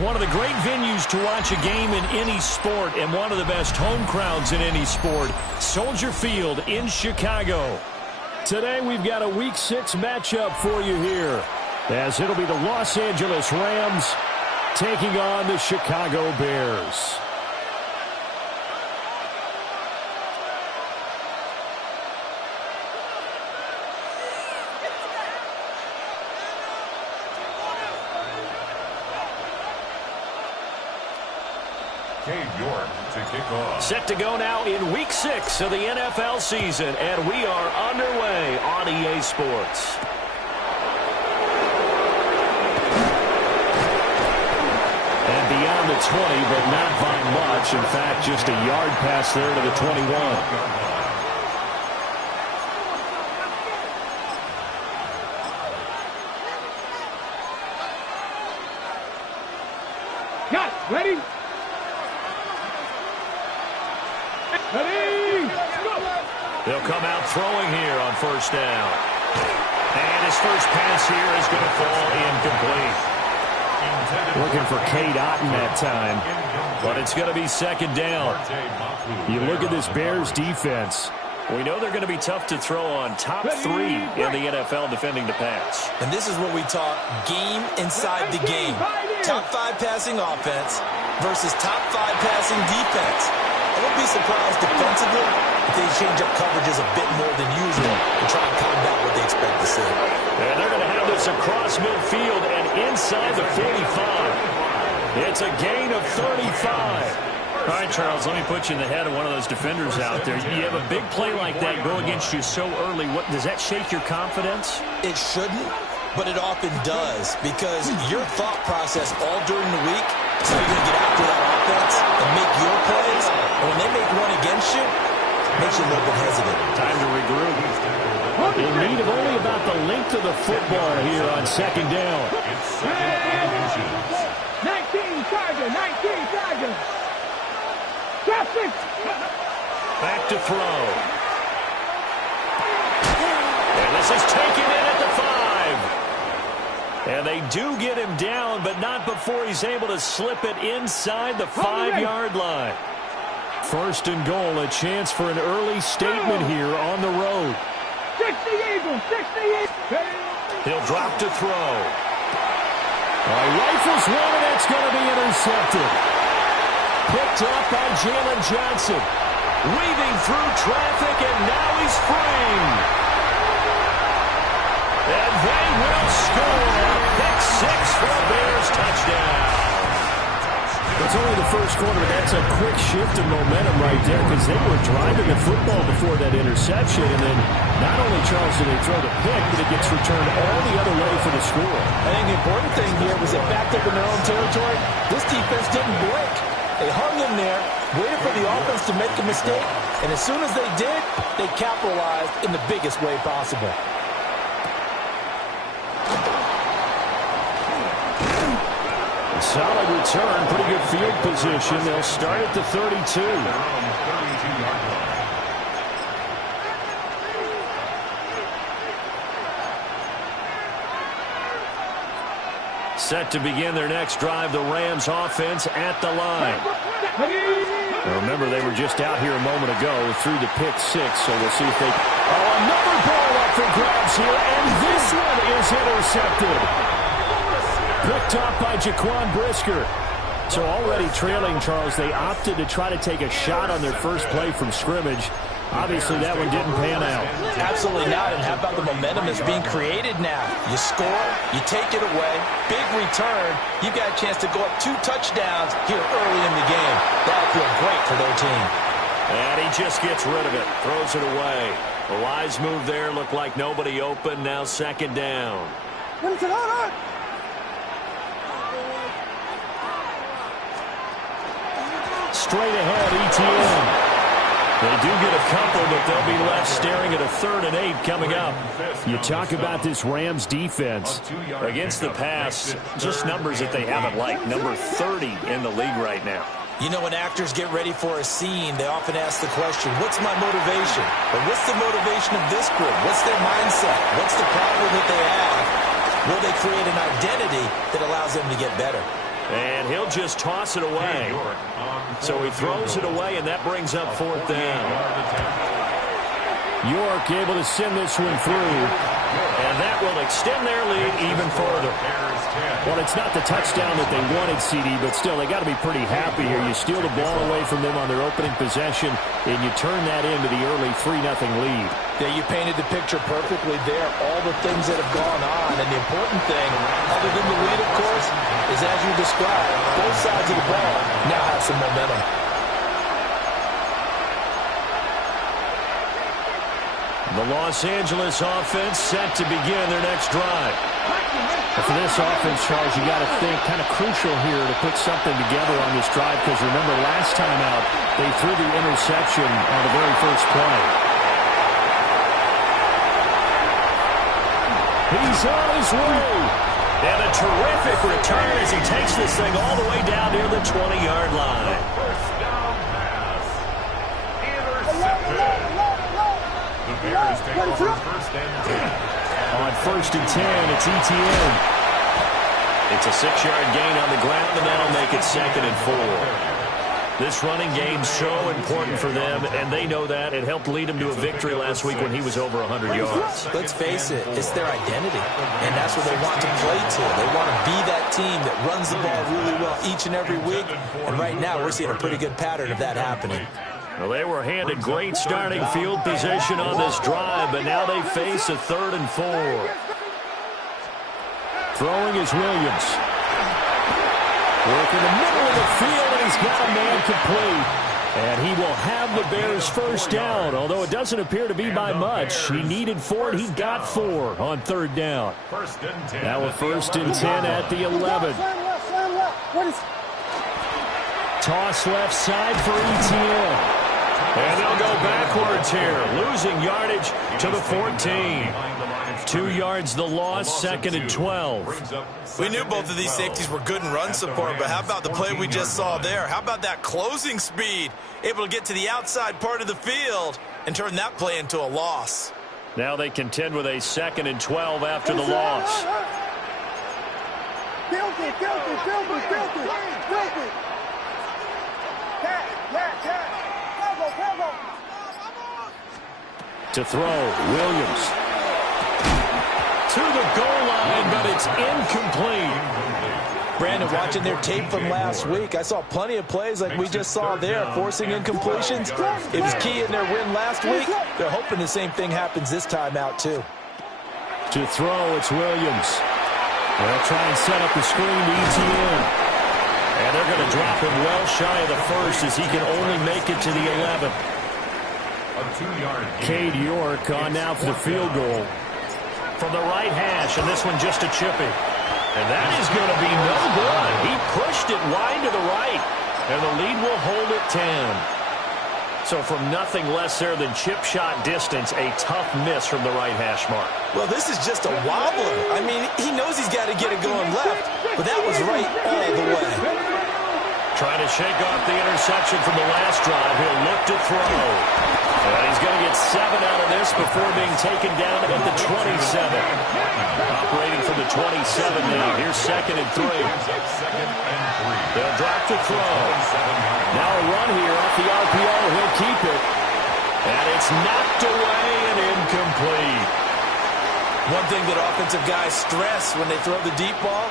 One of the great venues to watch a game in any sport and one of the best home crowds in any sport, Soldier Field in Chicago. Today we've got a Week 6 matchup for you here, as it'll be the Los Angeles Rams taking on the Chicago Bears. To kick off. Set to go now in Week 6 of the NFL season, and we are underway on EA Sports. And beyond the 20, but not by much. In fact, just a yard pass there to the 21. Got it. Ready? They'll come out throwing here on first down. And his first pass here is going to fall incomplete. Looking for Cade Otton that time. But it's going to be second down. You look at this Bears defense. We know they're going to be tough to throw on. Top 3 in the NFL defending the pass. And this is what we talk game inside the game. Top 5 passing offense versus top 5 passing defense. I wouldn't be surprised defensively if they change up coverages a bit more than usual to try and combat what they expect to see. And they're going to have this across midfield and inside the 45. It's a gain of 35. All right, Charles, let me put you in the head of one of those defenders out there. You have a big play like that go against you so early. What does that shake your confidence? It shouldn't, but it often does, because your thought process all during the week is how you're going to get after that offense and make your plays. And when they make one against you, it makes you a little bit hesitant. Time to regroup. In need of only about the length of the football here on second down. 19 Charger, 19 Charger. Traffic. Back to throw. And this is taken in at the 5. And they do get him down, but not before he's able to slip it inside the 5-yard line. First and goal, a chance for an early statement here on the road. 60 Eagles, 60 Eagles. He'll drop to throw. Rifles one, and it's going to be intercepted. Picked up by Jalen Johnson. Weaving through traffic, and now he's free. And they will score. Pick 6 for a Bears touchdown. It's only the first quarter, but that's a quick shift in momentum right there, because they were driving the football before that interception, and then not only, Charles, did they throw the pick, but it gets returned all the other way for the score. I think the important thing here was they backed up in their own territory. This defense didn't blink. They hung in there, waited for the offense to make a mistake, and as soon as they did, they capitalized in the biggest way possible. Solid return, pretty good field position. They'll start at the 32. Set to begin their next drive, the Rams offense at the line. Now remember, they were just out here a moment ago through the pick 6, so we'll see if they... Oh, another ball up for grabs here, and this one is intercepted. Picked off by Jaquan Brisker. So already trailing, Charles, they opted to try to take a shot on their first play from scrimmage. Obviously, that one didn't pan out. Absolutely not. And how about the momentum that's being created now? You score, you take it away, big return. You've got a chance to go up 2 touchdowns here early in the game. That'll feel great for their team. And he just gets rid of it, throws it away. A wise move there, looked like nobody open. Now second down. Straight ahead, ETN. They do get a couple, but they'll be left staring at a 3rd and 8 coming up. You talk about this Rams defense. Against the pass, just numbers that they haven't liked. Number 30 in the league right now. You know, when actors get ready for a scene, they often ask the question, what's my motivation? Or what's the motivation of this group? What's their mindset? What's the problem that they have? Will they create an identity that allows them to get better? And he'll just toss it away. So he throws it away, and that brings up fourth down. York able to send this one through. And that will extend their lead even further. Well, it's not the touchdown that they wanted, CD, but still, they got to be pretty happy here. You steal the ball away from them on their opening possession, and you turn that into the early 3-0 lead. Yeah, you painted the picture perfectly there. All the things that have gone on, and the important thing, other than the lead, of course, is as you described, both sides of the ball now have some momentum. The Los Angeles offense set to begin their next drive. But for this offense, Charles, you got to think kind of crucial here to put something together on this drive, because remember last time out, they threw the interception on the very first play. He's on his way. And a terrific return as he takes this thing all the way down near the 20-yard line. First down pass. Intercepted. The Bears take over first and 10. On first and 10, it's ETN. It's a 6-yard gain on the ground, and that'll make it 2nd and 4. This running game's so important for them, and they know that. It helped lead them to a victory last week when he was over 100 yards. Let's face it, it's their identity, and that's what they want to play to. They want to be that team that runs the ball really well each and every week, and right now we're seeing a pretty good pattern of that happening. Well, they were handed great starting field position on this drive, but now they face a 3rd and 4. Throwing is Williams. Work in the middle of the field, and he's got a man complete. And he will have the Bears first down, although it doesn't appear to be by much. He needed 4, and he got 4 on 3rd down. Now a 1st and 10 at the 11. Toss left side for ETN. And they'll go backwards here, losing yardage to the 14. 2 yards the loss, 2nd and 12. We knew both of these safeties were good in run support, but how about the play we just saw there? How about that closing speed? Able to get to the outside part of the field and turn that play into a loss. Now they contend with a 2nd and 12 after the loss. To throw, Williams. To the goal line, but it's incomplete. Brandon, watching their tape from last week, I saw plenty of plays like we just saw there, forcing incompletions. It was key in their win last week. They're hoping the same thing happens this time out, too. To throw, it's Williams. They'll try and set up the screen to ETN. And they're going to drop him well shy of the 1st as he can only make it to the 11th. Cade York on now for the field goal. From the right hash, and this one just a chippy. And that is going to be no good. He pushed it wide to the right. And the lead will hold at 10. So from nothing less there than chip shot distance, a tough miss from the right hash mark. Well, this is just a wobbler. I mean, he knows he's got to get it going left, but that was right all the way. Trying to shake off the interception from the last drive. He'll look to throw. And he's going to get 7 out of this before being taken down at the 27. Operating from the 27 now. Here's 2nd and 3. They'll drop to throw. Now a run here off the RPO. He'll keep it. And it's knocked away and incomplete. One thing that offensive guys stress when they throw the deep ball,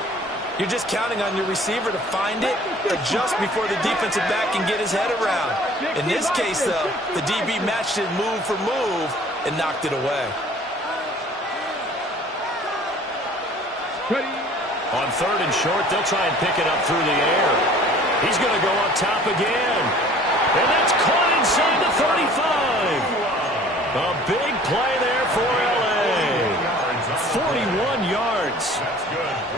you're just counting on your receiver to find it, adjust before the defensive back can get his head around. In this case, though, the DB matched it move for move and knocked it away. On 3rd and short, they'll try and pick it up through the air. He's going to go up top again. And that's caught inside the 35. A big play there for L.A. 41 yards.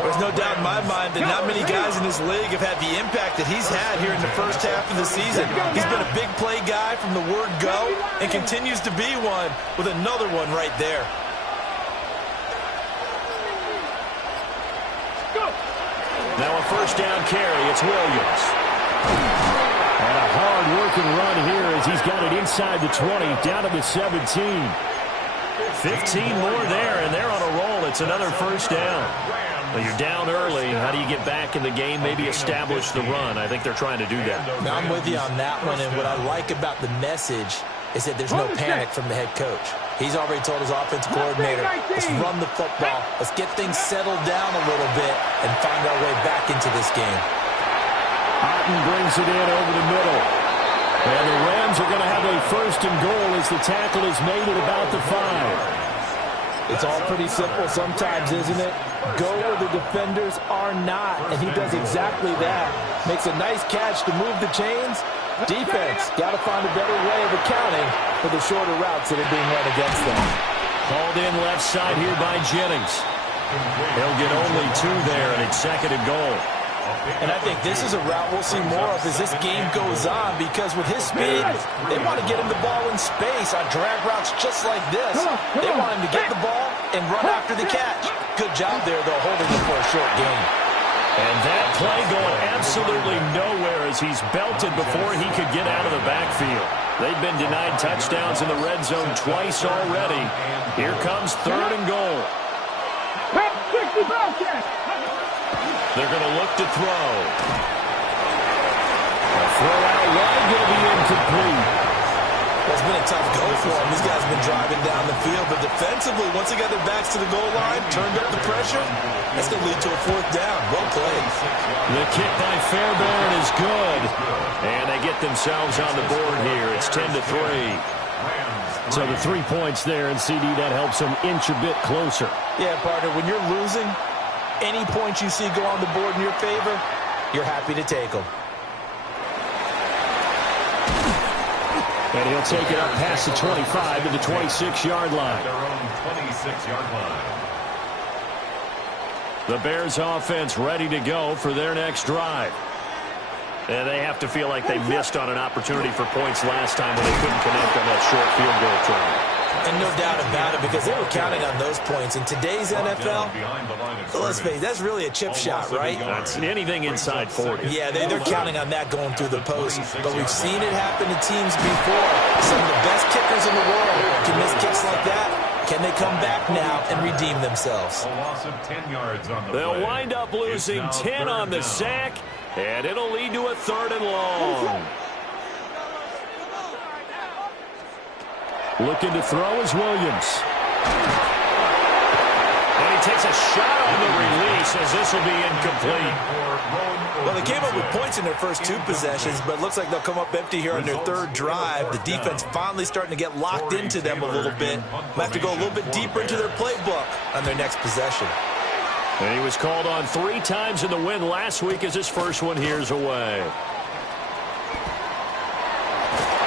There's no doubt in my mind that not many guys in this league have had the impact that he's had here in the first half of the season. He's been a big play guy from the word go and continues to be one with another one right there. Now a 1st down carry. It's Williams. And a hard-working run here as he's got it inside the 20, down to the 17. 15 more there, and they're on a roll. It's another first down. Well, you're down early. How do you get back in the game, maybe establish the run? I think they're trying to do that. Now, I'm with you on that one, and what I like about the message is that there's no panic from the head coach. He's already told his offensive coordinator, let's run the football, let's get things settled down a little bit, and find our way back into this game. Otten brings it in over the middle. And the Rams are going to have a first and goal as the tackle is made at about the 5. It's all pretty simple sometimes, isn't it? Go where the defenders are not, and he does exactly that. Makes a nice catch to move the chains. Defense, got to find a better way of accounting for the shorter routes that are being run against them. Called in left side here by Jennings. He'll get only 2 there, and it's second and goal. And I think this is a route we'll see more of as this game goes on, because with his speed, they want to get him the ball in space on drag routes just like this. They want him to get the ball and run after the catch. Good job there, though, holding him for a short gain. And that play going absolutely nowhere as he's belted before he could get out of the backfield. They've been denied touchdowns in the red zone twice already. Here comes third and goal. They're going to look to throw. A throw out wide, going to be incomplete. Well, it's been a tough go for him. These guys have been driving down the field, but defensively, once they got their backs to the goal line, turned up the pressure, that's going to lead to a fourth down. Well played. The kick by Fairbairn is good. And they get themselves on the board here. It's 10-3. So the 3 points there, and CD, that helps them inch a bit closer. Yeah, partner, when you're losing, any points you see go on the board in your favor, you're happy to take them. And he'll take it up past the 25 to the 26-yard line. Their own 26-yard line. The Bears offense ready to go for their next drive. And they have to feel like they missed on an opportunity for points last time when they couldn't connect on that short field goal try. And no doubt about it, because they were counting on those points. In today's NFL, let's face it, that's really a chip shot, right? That's anything inside 40. Yeah, they're counting on that going through the post. But we've seen it happen to teams before. Some of the best kickers in the world can miss kicks like that. Can they come back now and redeem themselves? A loss of 10 yards on the They'll play. wind up losing 10 on the sack, and it'll lead to a third and long. Looking to throw is Williams. And he takes a shot on the release as this will be incomplete. Well, they came up with points in their first 2 possessions, but it looks like they'll come up empty here on their third drive. The defense finally starting to get locked into them a little bit. They'll have to go a little bit deeper into their playbook on their next possession. And he was called on 3 times in the win last week as his first one here's away.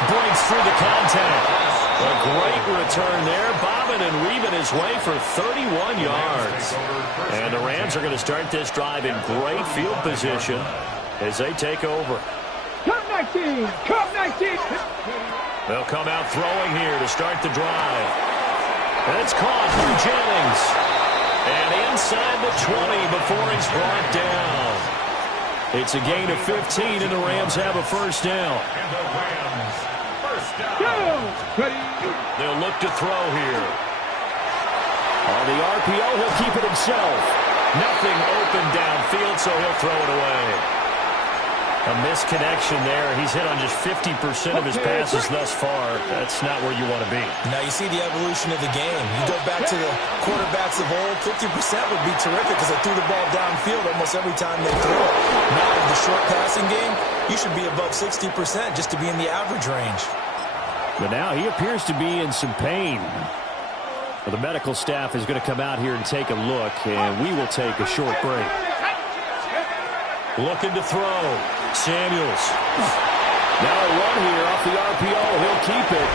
Breaks through the contact. A great return there, bobbing and weaving his way for 31 yards. And the Rams are going to start this drive in great field position as they take over. Come 19! Come 19! They'll come out throwing here to start the drive. And it's caught from Jennings. And inside the 20 before he's brought down. It's a gain of 15, and the Rams have a first down. And the Rams, first down. They'll look to throw here. On the RPO, he'll keep it himself. Nothing open downfield, so he'll throw it away. A misconnection there. He's hit on just 50% of his passes thus far. That's not where you want to be. Now you see the evolution of the game. You go back to the quarterbacks of old, 50% would be terrific because they threw the ball downfield almost every time they threw it. Now in the short passing game, you should be above 60% just to be in the average range. But now he appears to be in some pain. Well, the medical staff is going to come out here and take a look, and we will take a short break. Looking to throw. Samuels. Now a run here off the RPO. He'll keep it.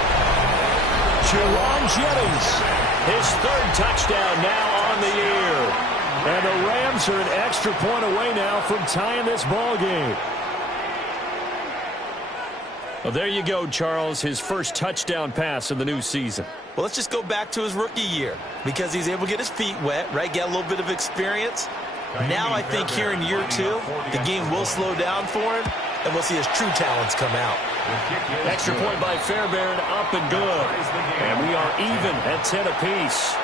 Juwan Jennings. His third touchdown now on the year. And the Rams are an extra point away now from tying this ball game. Well, there you go, Charles. His first touchdown pass of the new season. Well, let's just go back to his rookie year because he's able to get his feet wet, right? Get a little bit of experience. Now I think here in year 2, the game will slow down for him, and we'll see his true talents come out. Extra point by Fairbairn, up and good. And we are even at 10 apiece.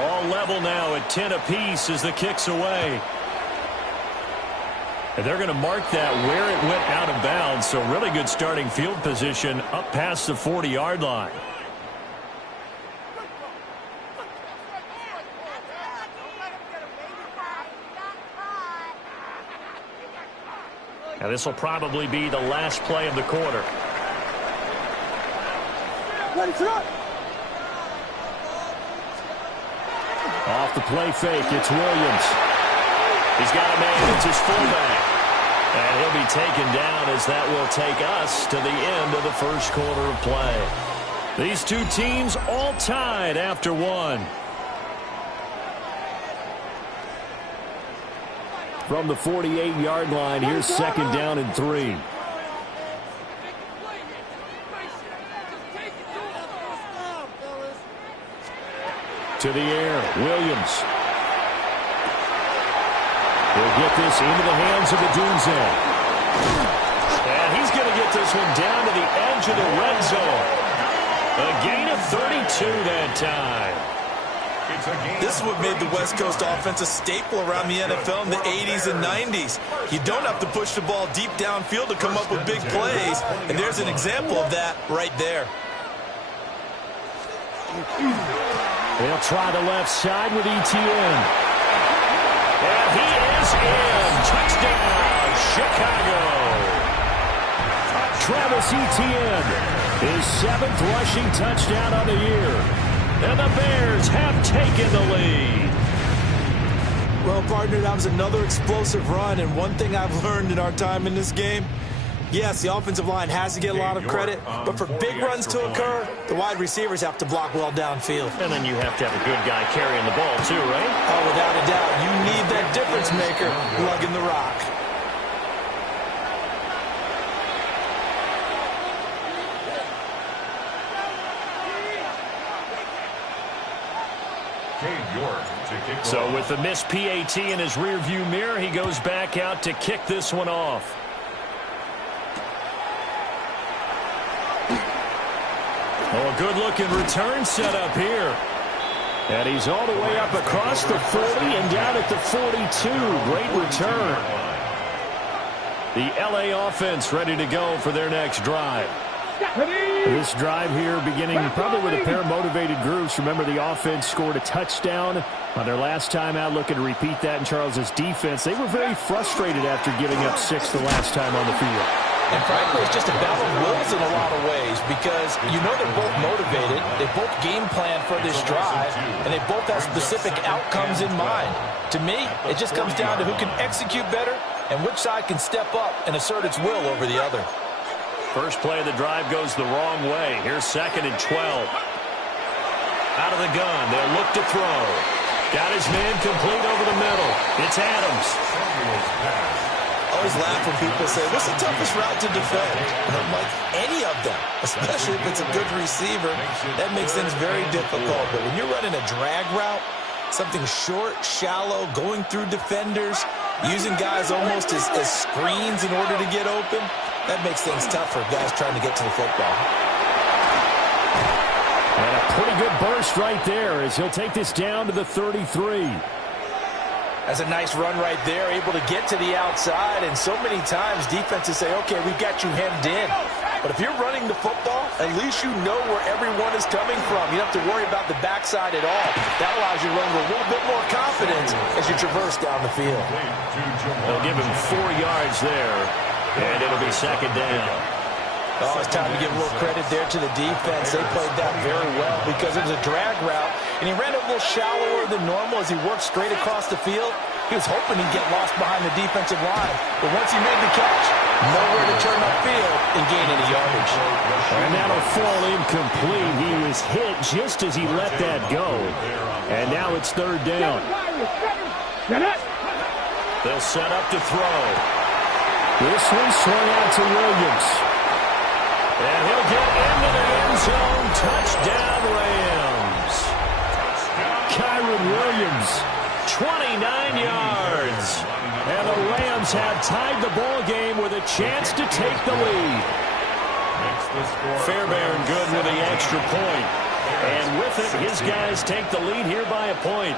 All level now at 10 apiece as the kick's away. And they're going to mark that where it went out of bounds. So really good starting field position up past the 40-yard line. Now this will probably be the last play of the quarter. Off the play fake, it's Williams. He's got a man, it's his fullback. And he'll be taken down as that will take us to the end of the first quarter of play. These two teams all tied after one. From the 48-yard line, here's second down and 3. To the air, Williams. He'll get this into the hands of Odunze. And he's going to get this one down to the edge of the red zone. A gain of 32 that time. This is what made the West Coast offense a staple around the NFL in the 80s and 90s. You don't have to push the ball deep downfield to come up with big plays, and there's an example of that right there. They'll try the left side with Etienne. And he is in. Touchdown, Chicago. Travis Etienne, his 7th rushing touchdown on the year. And the Bears have taken the lead. Well, partner, that was another explosive run, and one thing I've learned in our time in this game, yes, the offensive line has to get a lot of credit, but for big runs to occur, the wide receivers have to block well downfield. And then you have to have a good guy carrying the ball too, right? Oh, without a doubt. You need that difference maker lugging the rock. So with the missed PAT in his rearview mirror, he goes back out to kick this one off. Oh, a good-looking return set up here. And he's all the way up across the 40 and down at the 42. Great return. The LA offense ready to go for their next drive. This drive here beginning probably with a pair of motivated groups. Remember, the offense scored a touchdown on their last time out. Looking to repeat that in Charles's defense. They were very frustrated after giving up 6 the last time on the field. And frankly, it's just a battle of wills in a lot of ways because you know they're both motivated. They both game plan for this drive, and they both have specific outcomes in mind. To me, it just comes down to who can execute better and which side can step up and assert its will over the other. First play of the drive goes the wrong way. Here's 2nd and 12. Out of the gun, they'll look to throw. Got his man complete over the middle. It's Adams. I always laugh when people say, what's the toughest route to defend? And I'm like, any of them, especially if it's a good receiver. That makes things very difficult. But when you're running a drag route, something short, shallow, going through defenders, using guys almost as screens in order to get open, that makes things tough for guys trying to get to the football. And a pretty good burst right there as he'll take this down to the 33. That's a nice run right there, able to get to the outside. And so many times defenses say, okay, we've got you hemmed in. But if you're running the football, at least you know where everyone is coming from. You don't have to worry about the backside at all. That allows you to run with a little bit more confidence as you traverse down the field. They'll give him 4 yards there, and it'll be 2nd down. Oh, it's time to give a little credit there to the defense. They played that very well because it was a drag route, and he ran it a little shallower than normal as he worked straight across the field. He was hoping he'd get lost behind the defensive line. But once he made the catch, nowhere to turn upfield and gain any yardage. And that'll fall incomplete. He was hit just as he let that go. And now it's third down. They'll set up to throw. This one swung out to Williams. And he'll get into the end zone. Touchdown, Rams. Kyron Williams, 29 yards. And the Rams have tied the ball game with a chance to take the lead. Fairbairn good with the extra point. And with it, his guys take the lead here by a point.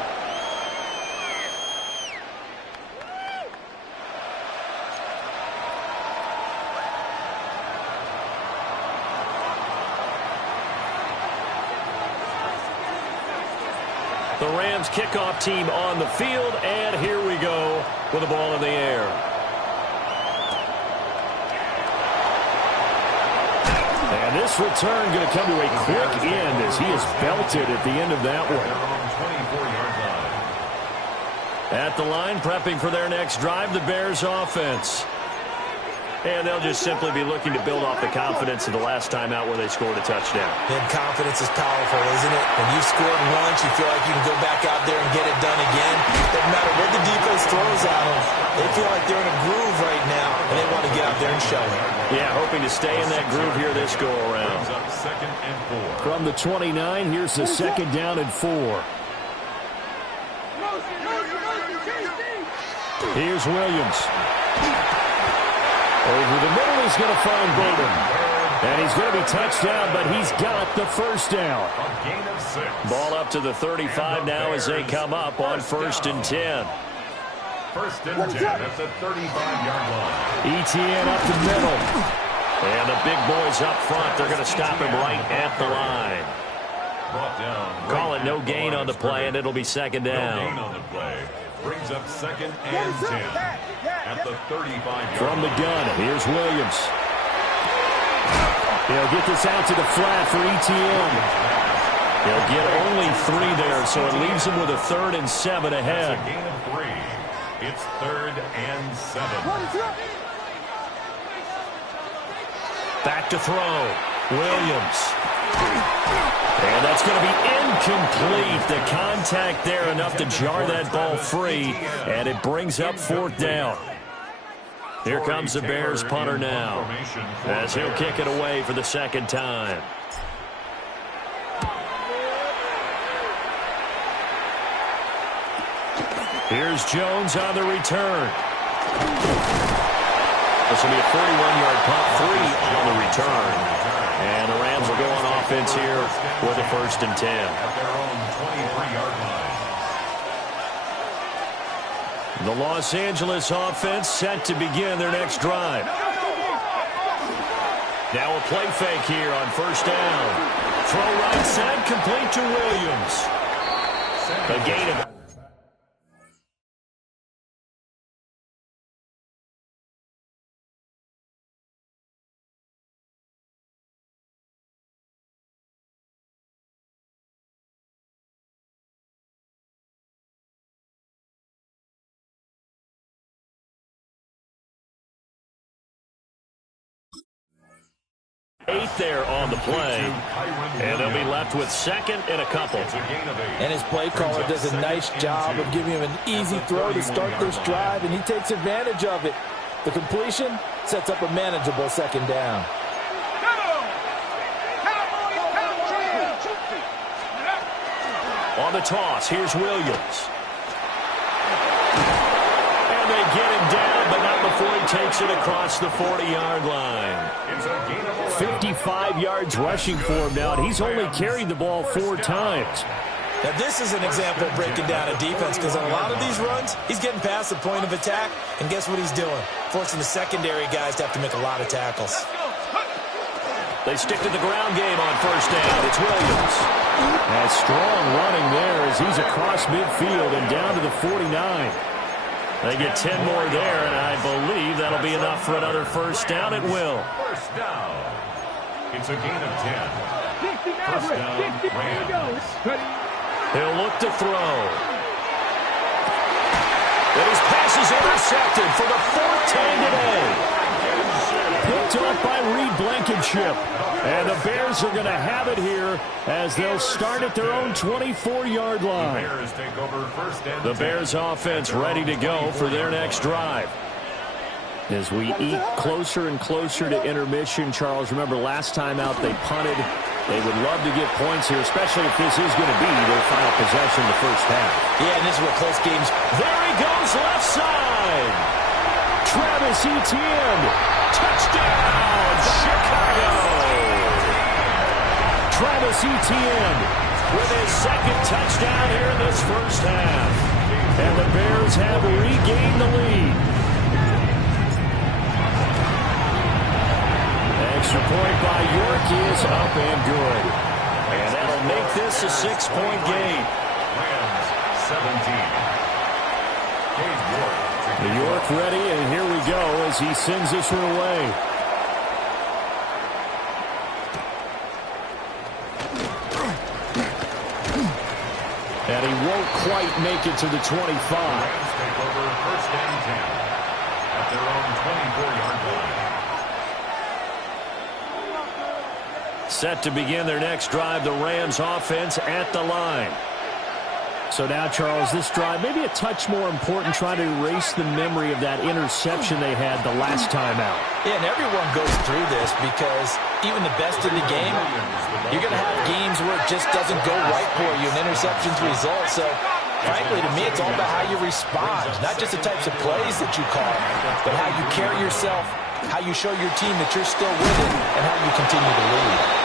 The Rams kickoff team on the field, and here we go with the ball in the air. And this return going to come to a quick end as he is belted at the end of that one. At the line, prepping for their next drive, the Bears offense. And they'll just simply be looking to build off the confidence of the last time out where they scored a touchdown. And confidence is powerful, isn't it? When you've scored once, you feel like you can go back out there and get it done again. Doesn't matter what the defense throws at them. They feel like they're in a groove right now, and they want to get out there and show it. Yeah, hoping to stay in that groove here this go-around. From the 29, here's the second down and 4. Here's Williams. Over the middle, he's going to find Bowden. And he's going to be touched down, but he's got the first down. Ball up to the 35 now as they come up on 1st and 10. 1st and 10 at the 35-yard line. ETN up the middle. And the big boys up front, they're going to stop him right at the line. Call it no gain on the play, and it'll be second down. No gain on the play. Brings up 2nd and 10 at the 35-yard From the gun, here's Williams. He'll get this out to the flat for ETN. He'll get only 3 there, so it leaves him with a 3rd and 7 ahead. It's a gain of 3. It's 3rd and 7. Back to throw. Williams. And that's going to be incomplete. The contact there enough to jar that ball free, and it brings up 4th down. Here comes the Bears punter now as he'll kick it away for the second time. Here's Jones on the return. This will be a 41-yard punt, 3 on the return. And the Rams will go on offense here with a 1st and 10. At their own 23-yard line. The Los Angeles offense set to begin their next drive. Now a play fake here on 1st down. Throw right side, complete to Williams. A gain of... there on the play, and they'll be left with 2nd and a couple. And his play caller does a nice job of giving him an easy throw to start this drive, and he takes advantage of it. The completion sets up a manageable 2nd down. On the toss, here's Williams. And they get him down, but not before he takes it across the 40-yard line. 55 yards rushing for him now, and he's only carried the ball 4 times. Now, this is an example of breaking down a defense, because on a lot of these runs, he's getting past the point of attack, and guess what he's doing? Forcing the secondary guys to have to make a lot of tackles. They stick to the ground game on 1st down. It's Williams. That strong running there as he's across midfield and down to the 49. They get 10 more there, and I believe that'll be enough for another 1st down. It will. 1st down. It's a gain of 10. 1st down, Rams. He'll look to throw. And intercepted for the fourth time today. Picked off by Reed Blankenship. And the Bears are going to have it here as they'll start at their own 24-yard line. The Bears offense ready to go for their next drive. As we eat closer and closer to intermission, Charles, remember last time out they punted. They would love to get points here, especially if this is going to be their final possession the first half. Yeah, and this is where close games. There he goes, left side. Travis Etienne. Touchdown, Chicago. Travis Etienne with his second touchdown here in this first half. And the Bears have regained the lead. Extra point by York is up and good. And that'll make this a 6-point game. Rams 17. New York ready, and here we go as he sends this one away. And he won't quite make it to the 25. Rams take over first and 10 at their own 24-yard line. Set to begin their next drive, the Rams offense at the line. So now, Charles, this drive maybe a touch more important, trying to erase the memory of that interception they had the last time out. Yeah, and everyone goes through this because even the best in the game, you're going to have games where it just doesn't go right for you, and interceptions result. So, frankly, to me, it's all about how you respond, not just the types of plays that you call, but how you carry yourself, how you show your team that you're still with it, and how you continue to lead.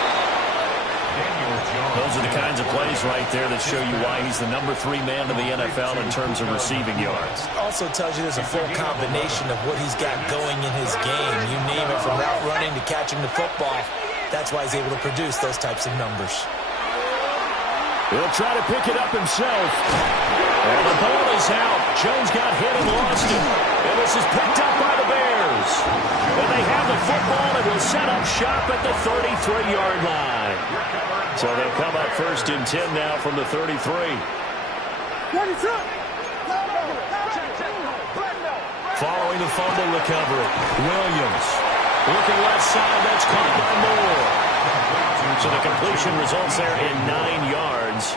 Those are the kinds of plays right there that show you why he's the number 3 man in the NFL in terms of receiving yards. Also tells you there's a full combination of what he's got going in his game. You name it, from route running to catching the football. That's why he's able to produce those types of numbers. He'll try to pick it up himself. And the ball is out. Jones got hit and lost it. And this is picked up by the Bears. And they have the football and will set up shop at the 33-yard line. So they'll come up first and 10 now from the 33. Following the fumble recovery, Williams looking left side. That's caught by Moore. So the completion results there in 9 yards.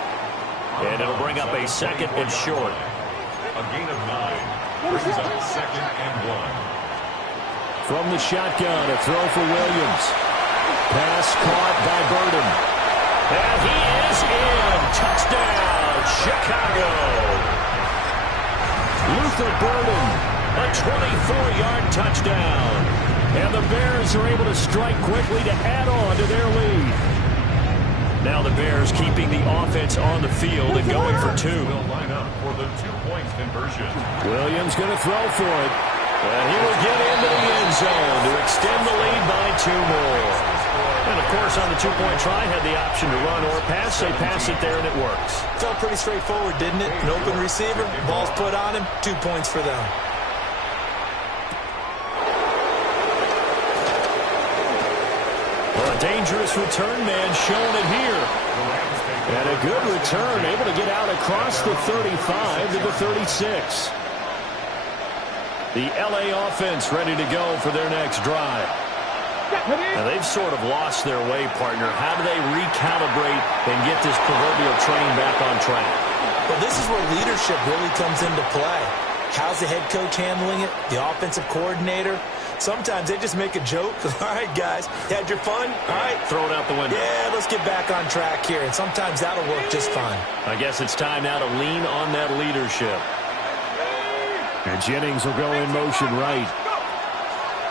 And it'll bring up a second and short. A gain of 9 brings up second and 1. From the shotgun, a throw for Williams. Pass caught by Burden. And he is in. Touchdown, Chicago. Luther Burden, a 24-yard touchdown. And the Bears are able to strike quickly to add on to their lead. Now the Bears keeping the offense on the field and going for 2. Will line up for the 2-point conversion. Williams going to throw for it. And he will get into the end zone to extend the lead by 2 more. And, of course, on the 2-point try, had the option to run or pass. They pass it there, and it works. Felt pretty straightforward, didn't it? An open receiver, ball's put on him, 2 points for them. Well, a dangerous return man showing it here. And a good return, able to get out across the 35 to the 36. The L.A. offense ready to go for their next drive. Now, they've sort of lost their way, partner. How do they recalibrate and get this proverbial train back on track? Well, this is where leadership really comes into play. How's the head coach handling it? The offensive coordinator? Sometimes they just make a joke. All right, guys, you had your fun? All right. Throw it out the window. Yeah, let's get back on track here. And sometimes that'll work just fine. I guess it's time now to lean on that leadership. And Jennings will go in motion right.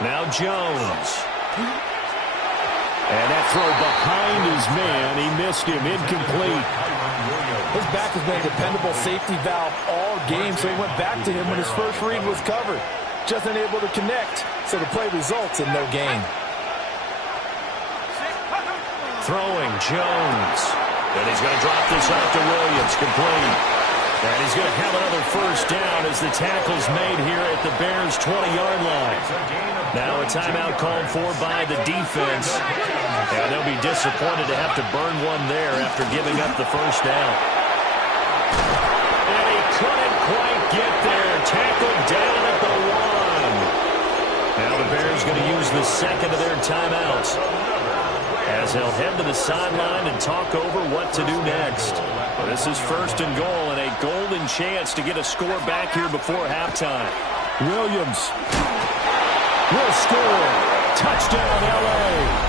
Now Jones. And that throw behind his man. He missed him. Incomplete. His back has been a dependable safety valve all game, so he went back to him when his first read was covered. Just unable to connect, so the play results in no gain. Throwing Jones. And he's going to drop this out to Williams. Complete. And he's going to have another first down as the tackle's made here at the Bears' 20-yard line. Now a timeout called for by the defense. And they'll be disappointed to have to burn one there after giving up the first down. And he couldn't quite get there. Tackled down at the going to use the second of their timeouts, as they'll head to the sideline and talk over what to do next. This is first and goal, and a golden chance to get a score back here before halftime. Williams will score. Touchdown, L.A.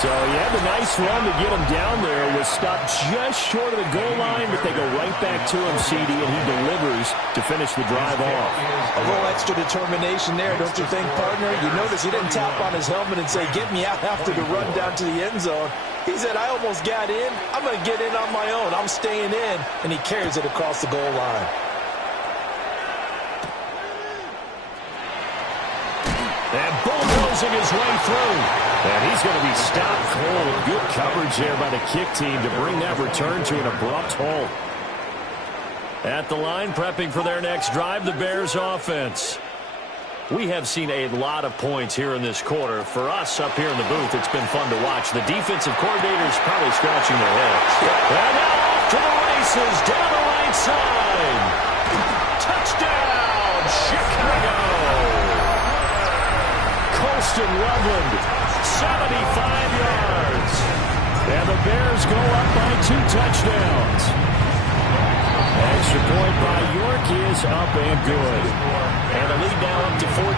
So he had the nice run to get him down there. Was stopped just short of the goal line, but they go right back to him, CD, and he delivers to finish the drive off. A little extra determination there, don't you think, partner? You notice he didn't tap on his helmet and say, get me out after the run down to the end zone. He said, I almost got in. I'm going to get in on my own. I'm staying in. And he carries it across the goal line. And bulldozing his way through. And he's going to be stopped cold. Good coverage there by the kick team to bring that return to an abrupt halt. At the line, prepping for their next drive, the Bears offense. We have seen a lot of points here in this quarter. For us up here in the booth, it's been fun to watch. The defensive coordinators probably scratching their heads. And now off to the races, down the right side. Touchdown, Chicago. Colston Loveland, 75 yards. And the Bears go up by 2 touchdowns. Extra point by York is up and good. And the lead now up to 14.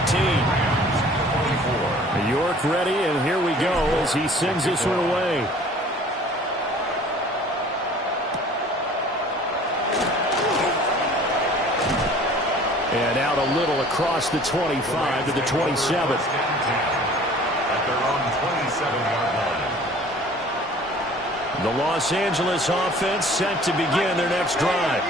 York ready, and here we go as he sends this one away. And out a little across the 25 to the 27. At their own 27-yard line. The Los Angeles offense set to begin their next drive.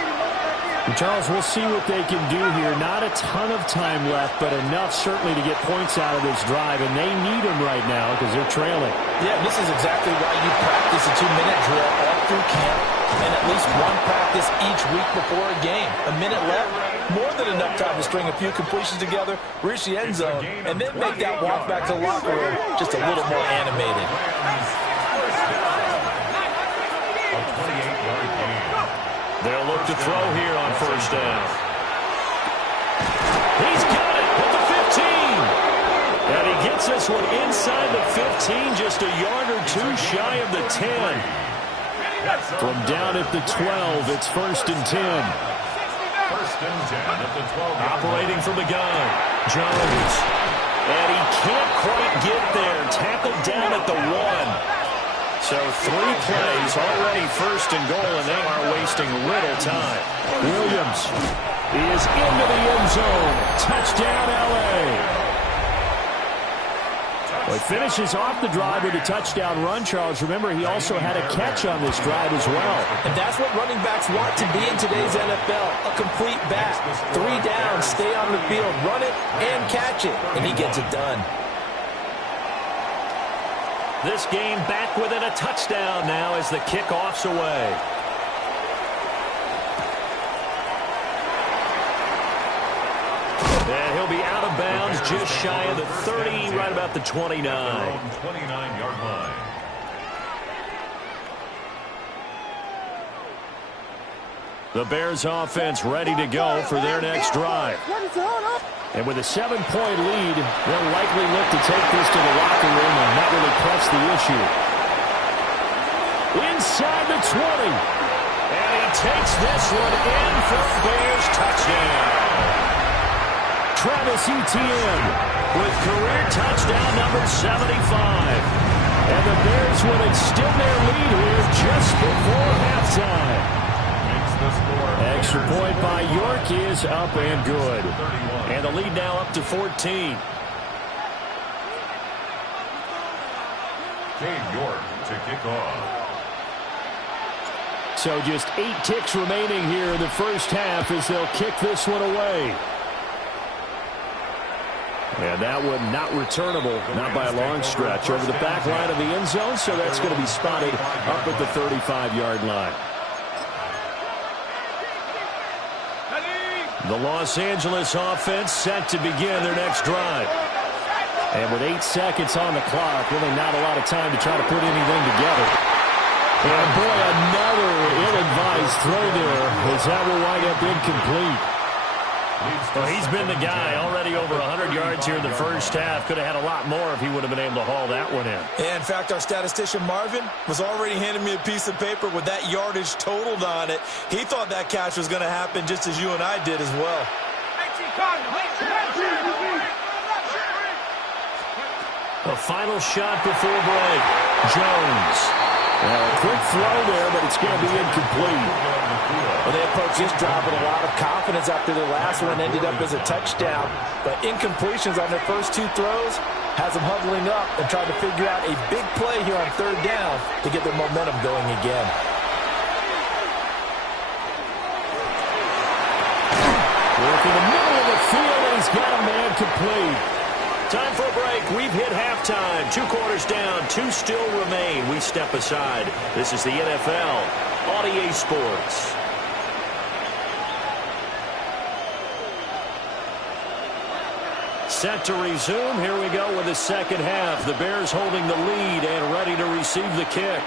And Charles, we'll see what they can do here. Not a ton of time left, but enough certainly to get points out of this drive, and they need them right now because they're trailing. Yeah, this is exactly why you practice a 2-minute drill all through camp and at least one practice each week before a game. A minute left, more than enough time to string a few completions together, reach the end zone, and then make that walk back to the locker room just a little more animated. They'll look to throw here on first down. He's got it at the 15. And he gets this one inside the 15, just a yard or two shy of the 10. From down at the 12, it's first and 10. First and 10 at the 12. Operating from the gun, Jones. And he can't quite get there. Tackled down at the 1. So 3 plays, already first and goal, and they are wasting little time. Williams is into the end zone. Touchdown, L.A. Well, he finishes off the drive with a touchdown run, Charles. Remember, he also had a catch on this drive as well. And that's what running backs want to be in today's NFL, a complete back. 3 downs, stay on the field, run it, and catch it. And he gets it done. This game back within a touchdown now as the kickoff's away. And he'll be out of bounds just shy of the 30, right about the 29. 29-yard line. The Bears offense ready to go for their next drive. And with a 7-point lead, they'll likely look to take this to the locker room and not really press the issue. Inside the 20. And he takes this one in for a Bears touchdown. Travis Etienne with career touchdown number 75. And the Bears would extend their lead here just before halftime. Extra point by York is up and good. And the lead now up to 14. Cade York to kick off. So just 8 ticks remaining here in the first half as they'll kick this one away. And that one not returnable, not by a long stretch, over the back line of the end zone, so that's going to be spotted up at the 35-yard line. The Los Angeles offense set to begin their next drive. And with 8 seconds on the clock, really not a lot of time to try to put anything together. And boy, another ill-advised throw there as that will wind up incomplete. Well, he's been the guy. Already over 100 yards here in the first half. Could have had a lot more if he would have been able to haul that one in. Yeah, in fact, our statistician Marvin was already handing me a piece of paper with that yardage totaled on it. He thought that catch was going to happen just as you and I did as well. The final shot before break. Jones. Well, a quick throw there, but it's going to be incomplete. Well, they approached this drive with a lot of confidence after their last one ended up as a touchdown. But incompletions on their first two throws has them huddling up and trying to figure out a big play here on third down to get their momentum going again. Work in the middle of the field, and he's got a man complete. Time for a break. We've hit halftime. 2 quarters down. 2 still remain. We step aside. This is the NFL on EA Sports. Set to resume. Here we go with the second half. The Bears holding the lead and ready to receive the kick.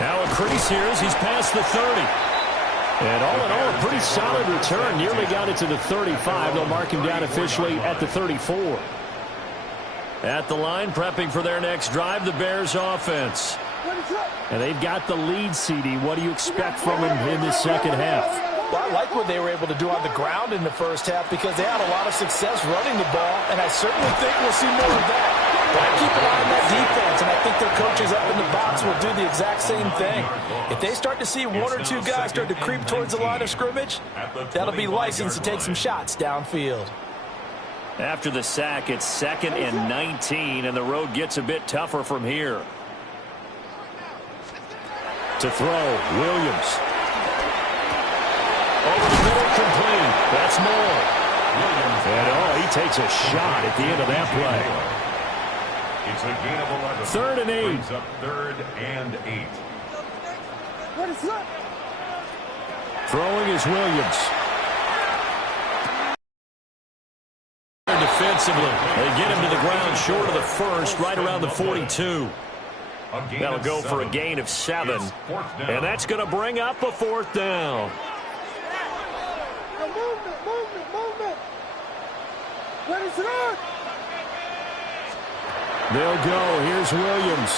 Now a crease here as he's past the 30. And all in all, a pretty solid return. Nearly got it to the 35. They'll mark him down officially at the 34. At the line, prepping for their next drive, the Bears offense. And they've got the lead, CD. What do you expect from him in this second half? Well, I like what they were able to do on the ground in the first half because they had a lot of success running the ball, and I certainly think we'll see more of that. But I keep an eye on that defense, and I think their coaches up in the box will do the exact same thing. If they start to see 1 or 2 guys start to creep towards the line of scrimmage, that'll be license to take some shots downfield. After the sack, it's 2nd and 19, and the road gets a bit tougher from here. To throw, Williams. Over the middle, complete. That's more. And, he takes a shot at the end of that play. It's a gain of 11. 3rd and 8. Brings up 3rd and 8. What is that? Throwing is Williams. Defensively, they get him to the ground short of the first, right around the 42. That'll go for a gain of 7. And that's going to bring up a 4th down. Movement. What is that? They'll go. Here's Williams.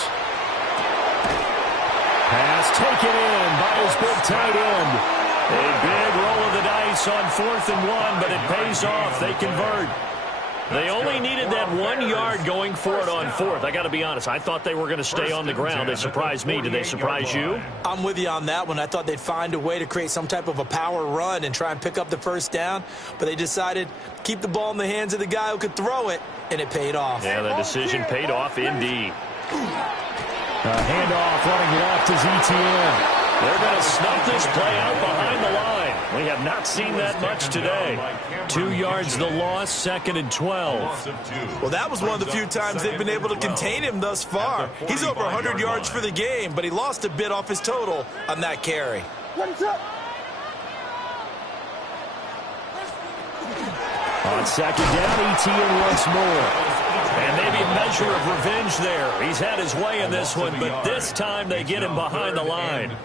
Pass taken in by his big tight end. A big roll of the dice on 4th and 1, but it pays off. They convert. They only needed that 1 yard going for it on 4th. I got to be honest. I thought they were going to stay on the ground. They surprised me. Did they surprise you? I'm with you on that one. I thought they'd find a way to create some type of a power run and try and pick up the first down, but they decided to keep the ball in the hands of the guy who could throw it, and it paid off. Yeah, the decision paid off indeed. Handoff running left is ETN. They're going to snuff this play out behind the line. We have not seen that much today. 2 yards the loss, 2nd and 12. Well, that was one of the few times they've been able to contain him thus far. He's over 100 yards for the game, but he lost a bit off his total on that carry. What is that? On 2nd down, ETN once more. And maybe a measure of revenge there. He's had his way in this one, but this time they get him behind the line.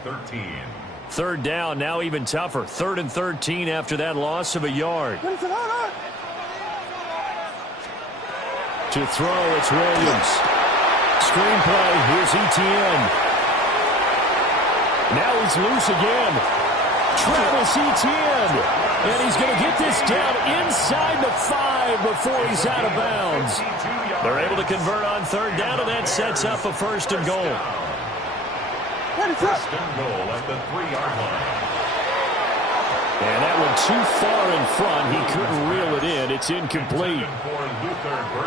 3rd down, now even tougher. 3rd and 13 after that loss of a yard. To throw, it's Williams. Screenplay, here's ETN. Now he's loose again. Travis Etienne. And he's going to get this down inside the 5 before he's out of bounds. They're able to convert on 3rd down, and that sets up a 1st and goal. First and goal at the 3-yard line. And that one too far in front. He couldn't reel it in. It's incomplete.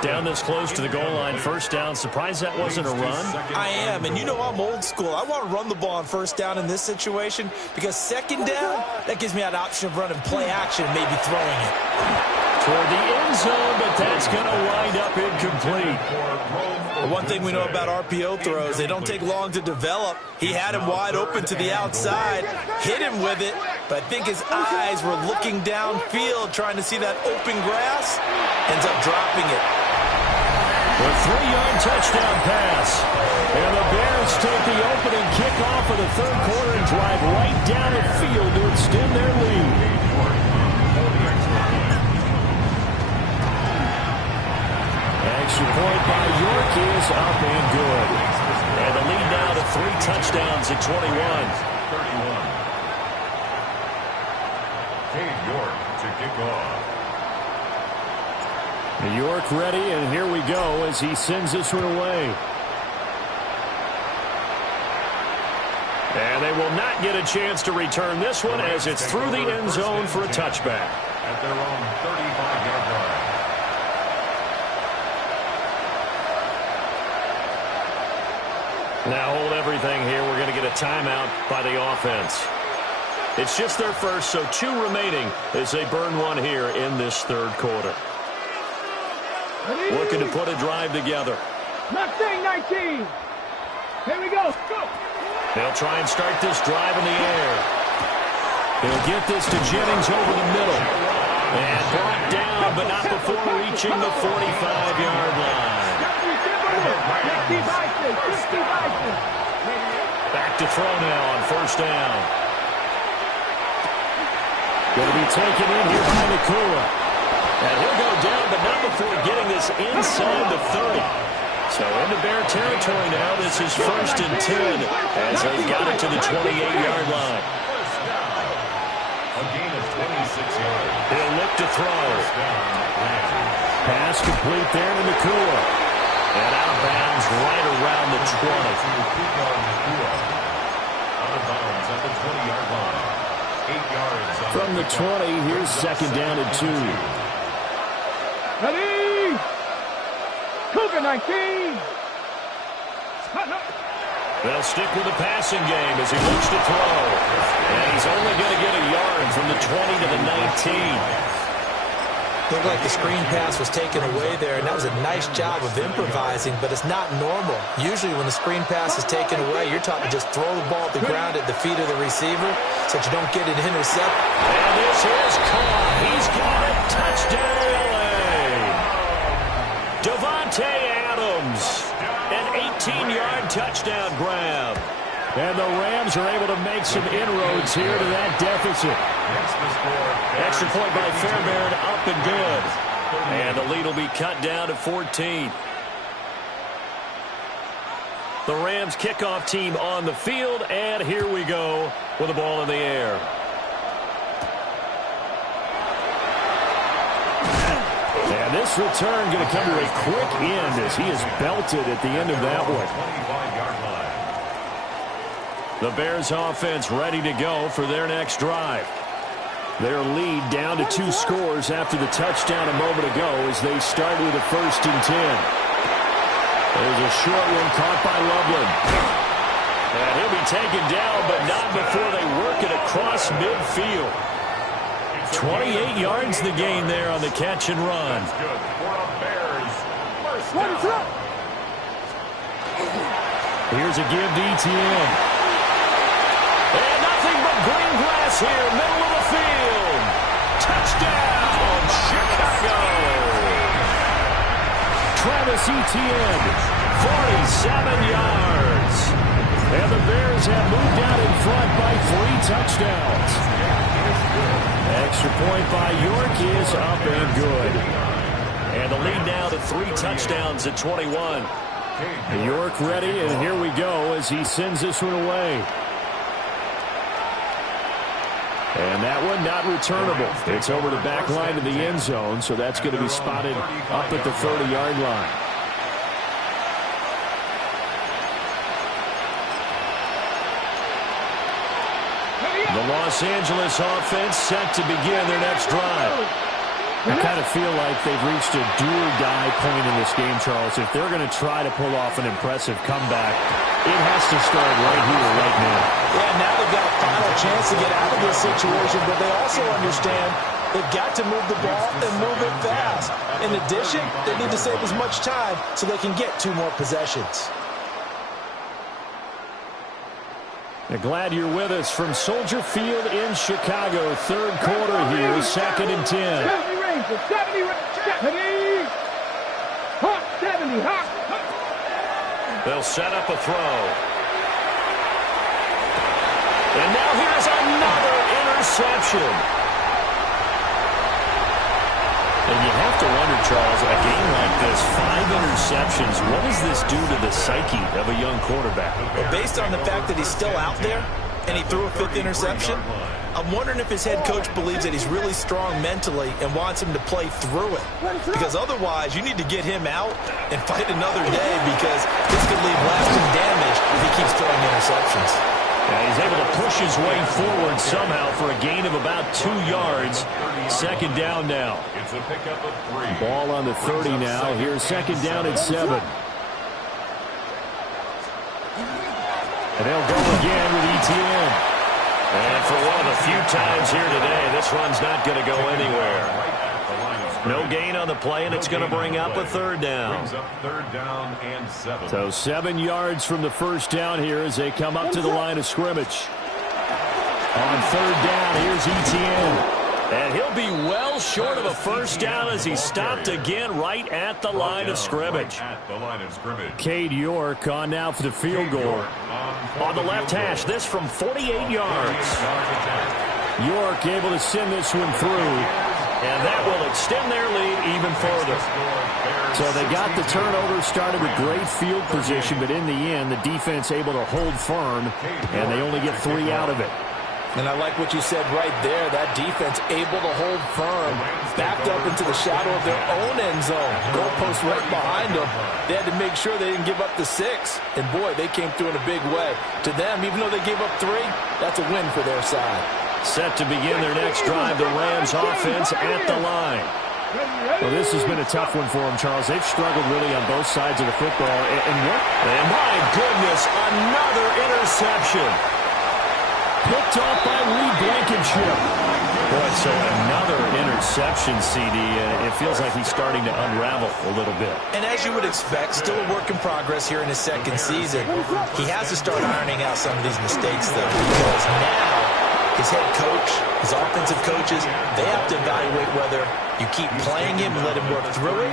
Down this close to the goal line. 1st down. Surprised that wasn't a run? I am, and you know I'm old school. I want to run the ball on 1st down in this situation because 2nd down, that gives me that option of running play action and maybe throwing it. Toward the end zone, but that's going to wind up incomplete. The one thing we know about RPO throws, they don't take long to develop. He had him wide open to the outside, hit him with it, but I think his eyes were looking downfield trying to see that open grass, ends up dropping it. The 3-yard touchdown pass. And the Bears take the opening kickoff of the third quarter and drive right down the field to extend their lead. Extra point by York is up and good. And the lead now to 3 touchdowns at 21. 31. Cade York to kick off. York ready, and here we go as he sends this one away. And they will not get a chance to return this one as it's through the end zone for a touchback. At their own 35-yard line. Now hold everything here. We're going to get a timeout by the offense. It's just their first, so 2 remaining as they burn one here in this third quarter. Looking to put a drive together. Not saying 19. Here we go. Go. They'll try and start this drive in the air. He'll get this to Jennings over the middle. And brought down, but not before reaching the 45-yard line. Back to throw now on first down. Going to be taken in here by Nakua. And he'll go down, but not before getting this inside the 30. So into Bear territory now. This is 1st and 10 as they've got it to the 28-yard line. A gain of 26 yards. He'll look to throw. Pass complete there to Nakua. And out of bounds right around the 20. Out of bounds at the 20-yard line. 8 yards. From the 20, here's 2nd down and 2. Ready? Cougar 19. They'll stick with the passing game as he looks to throw. And he's only going to get a yard from the 20 to the 19. Looked like the screen pass was taken away there, and that was a nice job of improvising, but it's not normal. Usually when the screen pass is taken away, you're taught to just throw the ball at the ground at the feet of the receiver so that you don't get it intercepted. And this is caught. He's got it. Touchdown, LA. Devontae Adams. An 18-yard touchdown grab. And the Rams are able to make some inroads here to that deficit. Extra point by Fairbairn, up and good. And the lead will be cut down to 14. The Rams kickoff team on the field, and here we go with the ball in the air. And this return going to come to a quick end as he is belted at the end of that one. The Bears offense ready to go for their next drive. Their lead down to 2 scores after the touchdown a moment ago as they start with a 1st and 10. There's a short one caught by Loveland. And he'll be taken down, but not before they work it across midfield. 28 yards the gain there on the catch and run. Here's a give to ETN. And nothing but green grass here, middle of the field. Touchdown, Chicago. Travis Etienne, 47 yards. And the Bears have moved out in front by 3 touchdowns. Extra point by York is up and good. And the lead now to 3 touchdowns at 21. York ready, and here we go as he sends this one away. And that one not returnable. It's over the back line of the end zone, so that's going to be spotted up at the 30-yard line. The Los Angeles offense set to begin their next drive. I kind of feel like they've reached a do-or-die point in this game, Charles. If they're going to try to pull off an impressive comeback, it has to start right here, right now. Yeah, now they've got a final chance to get out of this situation, but they also understand they've got to move the ball and move it fast. In addition, they need to save as much time so they can get 2 more possessions. Glad you're with us from Soldier Field in Chicago. Third quarter here, 2nd and 10. 70 Rangers, 70 Rangers, 70. Hawk, 70. They'll set up a throw. And now here's another interception. And you have to wonder, Charles, a game like this, 5 interceptions, what does this do to the psyche of a young quarterback? Well, based on the fact that he's still out there and he threw a 5th interception, I'm wondering if his head coach believes that he's really strong mentally and wants him to play through it. Because otherwise, you need to get him out and fight another day, because this could leave lasting damage if he keeps throwing interceptions. Yeah, he's able to push his way forward somehow for a gain of about 2 yards. 2nd down now. It's a pickup of 3. Ball on the 30 now. Here's 2nd down at 7. And they'll go again with ETN. And for one of the few times here today, this run's not going to go anywhere. No gain on the play, and it's going to bring up a 3rd down. Brings up 3rd down and 7. So 7 yards from the 1st down here as they come up to the line of scrimmage. On 3rd down, here's ETN. And he'll be well short of a 1st down as he's stopped again right at the line of scrimmage. Cade York on now for the field goal. On the left hash, this from 48 yards. York able to send this one through. And that will extend their lead even further. So they got the turnover, started with great field position, but in the end, the defense able to hold firm, and they only get 3 out of it. And I like what you said right there. That defense able to hold firm, backed up into the shadow of their own end zone. Goalpost right behind them. They had to make sure they didn't give up the 6. And, boy, they came through in a big way. To them, even though they gave up 3, that's a win for their side. Set to begin their next drive, the Rams offense at the line. Well, this has been a tough one for them, Charles. They've struggled really on both sides of the football. And my goodness, another interception. Picked off by Reed Blankenship. Boy, so another interception, CD. It feels like he's starting to unravel a little bit. And as you would expect, still a work in progress here in his 2nd season. He has to start ironing out some of these mistakes, though, because now his head coach, his offensive coaches, they have to evaluate whether you keep playing him and let him work through it,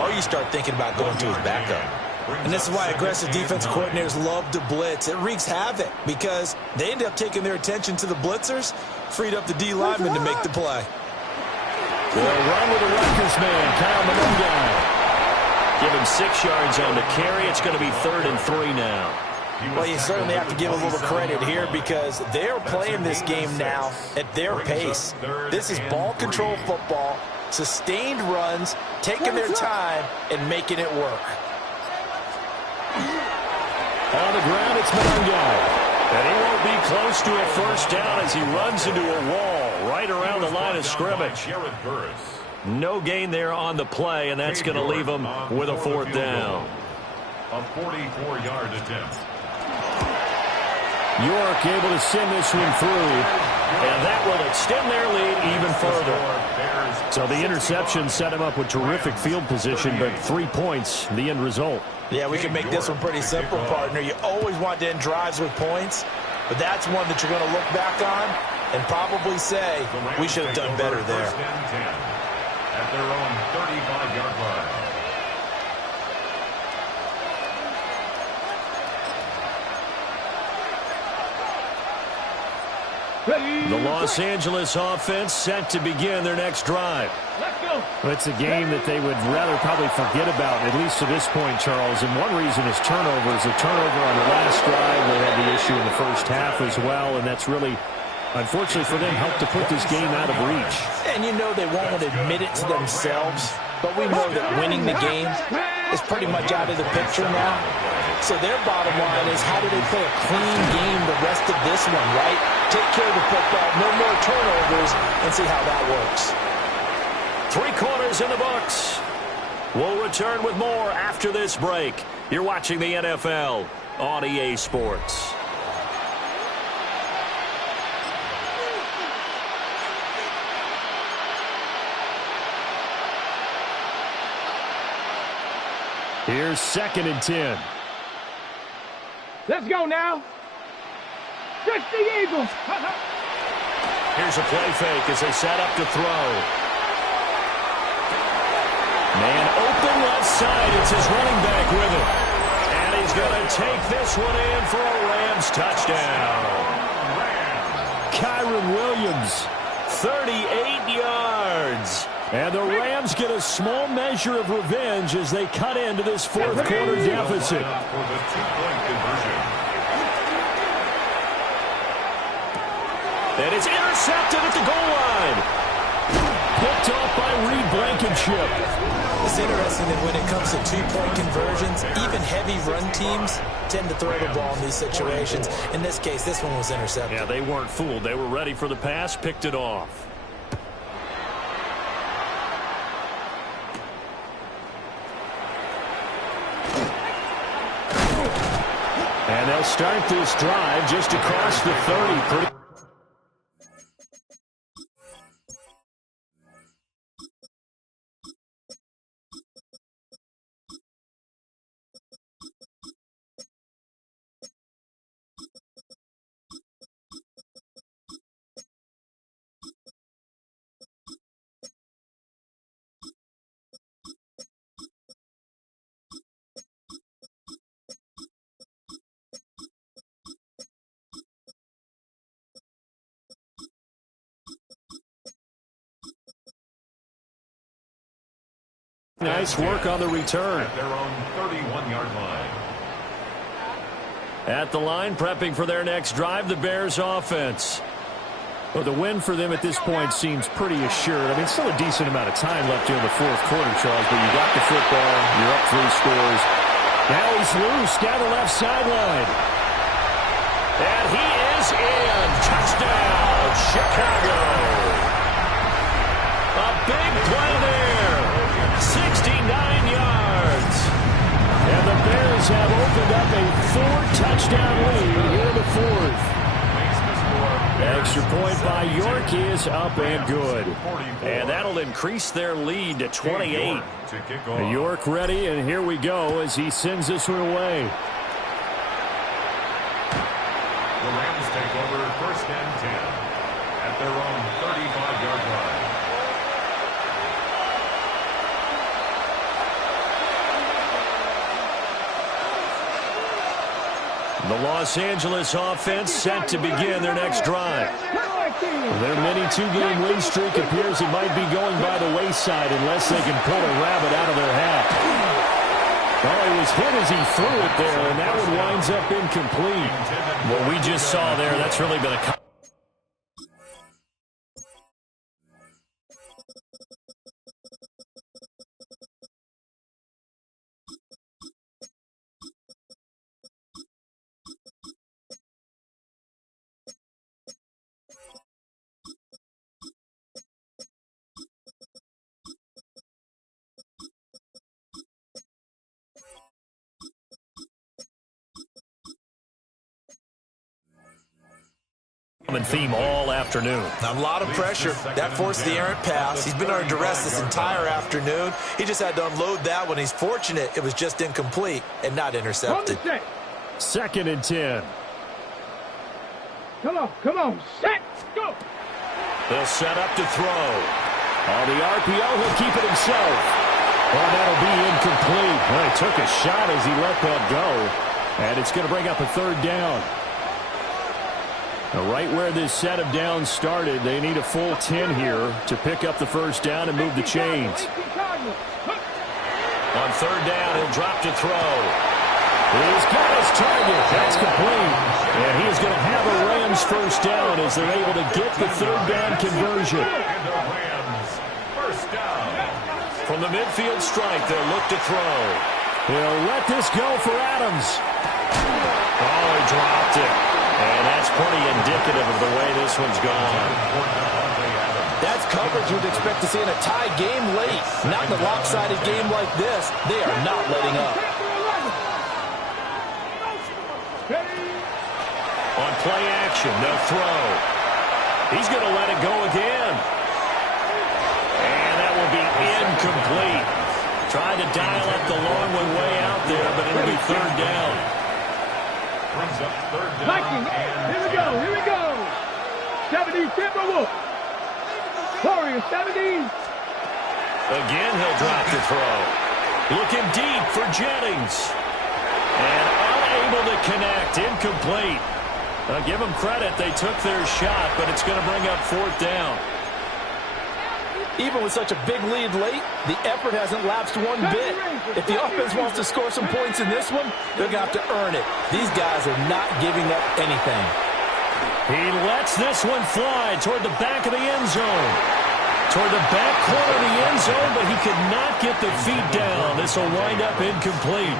or you start thinking about going to his backup. And this is why aggressive defense coordinators love to blitz. It wreaks havoc because they end up taking their attention to the blitzers, freed up the D lineman to make the play. They'll run with the Rutgers man, Kyle Monungai. Give him 6 yards on the carry. It's going to be 3rd and 3 now. Well, you certainly have to give a little credit here because they're playing this game now at their pace. This is ball control football, sustained runs, taking their time, and making it work. On the ground, it's Monungai. And he won't be close to a 1st down as he runs into a wall right around the line of scrimmage. No gain there on the play, and that's going to leave him with a 4th down. A 44-yard attempt. York able to send this one through, and that will extend their lead even further. So the interception set him up with terrific field position, but 3 points, the end result. Yeah, we can make this one pretty simple, partner. You always want to end drives with points, but that's one that you're going to look back on and probably say, we should have done better there. At their own 35-yard line. The Los Angeles offense set to begin their next drive. Let's go. Well, it's a game that they would rather probably forget about, at least to this point, Charles. And one reason is turnovers. A turnover on the last drive. They had the issue in the 1st half as well, and that's really, unfortunately for them, helped to put this game out of reach. And you know they won't admit it to themselves, but we know that winning the game is pretty much out of the picture now. So their bottom line is, how do they play a clean game the rest of this one, right? Take care of the football, no more turnovers, and see how that works. 3 quarters in the books. We'll return with more after this break. You're watching the NFL on EA Sports. Here's 2nd and 10. Let's go now. Stretch the Eagles. Here's a play fake as they set up to throw. Man open left left side. It's his running back with it. And he's going to take this one in for a Rams touchdown. Kyron Williams, 38 yards. And the Rams get a small measure of revenge as they cut into this fourth quarter deficit. For the two-point conversion. And it's intercepted at the goal line. Picked off by Reed Blankenship. It's interesting that when it comes to two-point conversions, even heavy run teams tend to throw the ball in these situations. In this case, this one was intercepted. Yeah, they weren't fooled. They were ready for the pass, picked it off. And they'll start this drive just across the 30. Nice work on the return. At their own 31-yard line. At the line, prepping for their next drive, the Bears offense. Well, the win for them at this point seems pretty assured. I mean, still a decent amount of time left here in the fourth quarter, Charles, but you got the football, you're up 3 scores. Now he's loose down the left sideline. And he is in. Touchdown, Chicago. A big play there. 69 yards. And the Bears have opened up a 4-touchdown lead here in the fourth. Extra point by York is up and good. And that'll increase their lead to 28. York ready, and here we go as he sends this one away. The Rams take over first and 10 at their own 35-yard line. The Los Angeles offense set to begin their next drive. Their mini 2-game win streak appears it might be going by the wayside unless they can pull a rabbit out of their hat. Well, he was hit as he threw it there, and that one winds up incomplete. What we just saw there, that's really been a... theme all afternoon. A lot of pressure. That forced the errant pass. He's been under duress this entire afternoon. He just had to unload that one. He's fortunate it was just incomplete and not intercepted. Second and 10. Come on, set, go. They'll set up to throw. On the RPO, he'll keep it himself. Oh, that'll be incomplete. Well, he took a shot as he let that go. And it's going to bring up a third down. Right where this set of downs started, they need a full 10 here to pick up the first down and move the chains. On third down, he'll drop to throw. He's got his target. That's complete. And he's going to have a Rams first down as they're able to get the third down conversion. And the Rams first down. From the midfield strike, they'll look to throw. He'll let this go for Adams. Oh, he dropped it. And that's pretty indicative of the way this one's gone. That's coverage you'd expect to see in a tie game late. Not in a lopsided game like this. They are not letting up. On play action, they'll throw. He's going to let it go again. And that will be incomplete. Tried to dial up the long one way out there, but it'll be third down. Brings up third down. Viking, here we go. 70 Timberwolves. Warriors 70. Again, he'll drop the throw. Looking deep for Jennings. And unable to connect. Incomplete. Give them credit. They took their shot, but it's going to bring up 4th down. Even with such a big lead late, the effort hasn't lapsed one bit. If the offense wants to score some points in this one, they're going to have to earn it. These guys are not giving up anything. He lets this one fly toward the back of the end zone. Toward the back corner of the end zone, but he could not get the feet down. This will wind up incomplete.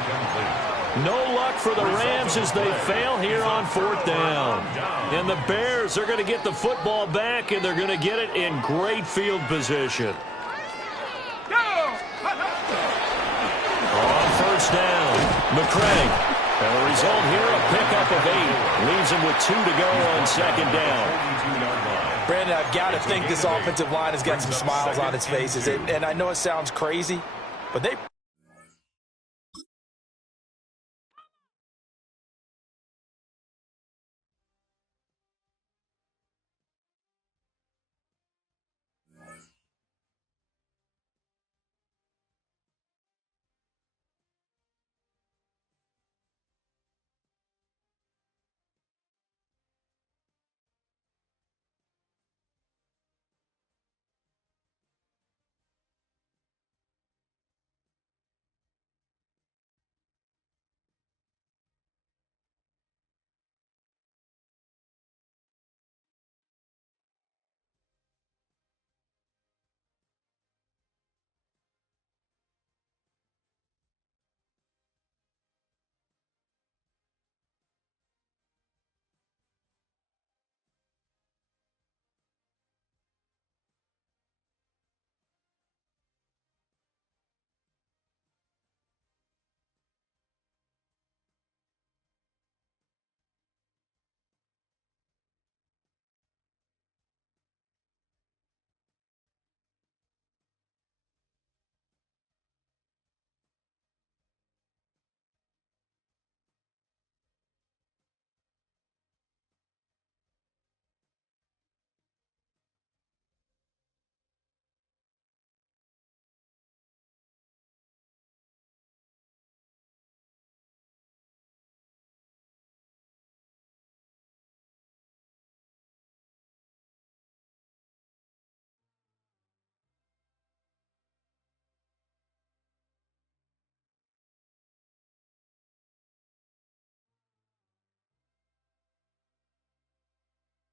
No luck for the Rams as they fail here on 4th down. And the Bears are going to get the football back, and they're going to get it in great field position. On 1st down, McCray. And the result here, a pickup of 8. Leaves him with 2 to go on 2nd down. Brandon, I've got to think this offensive line has got some smiles on its faces. And I know it sounds crazy, but they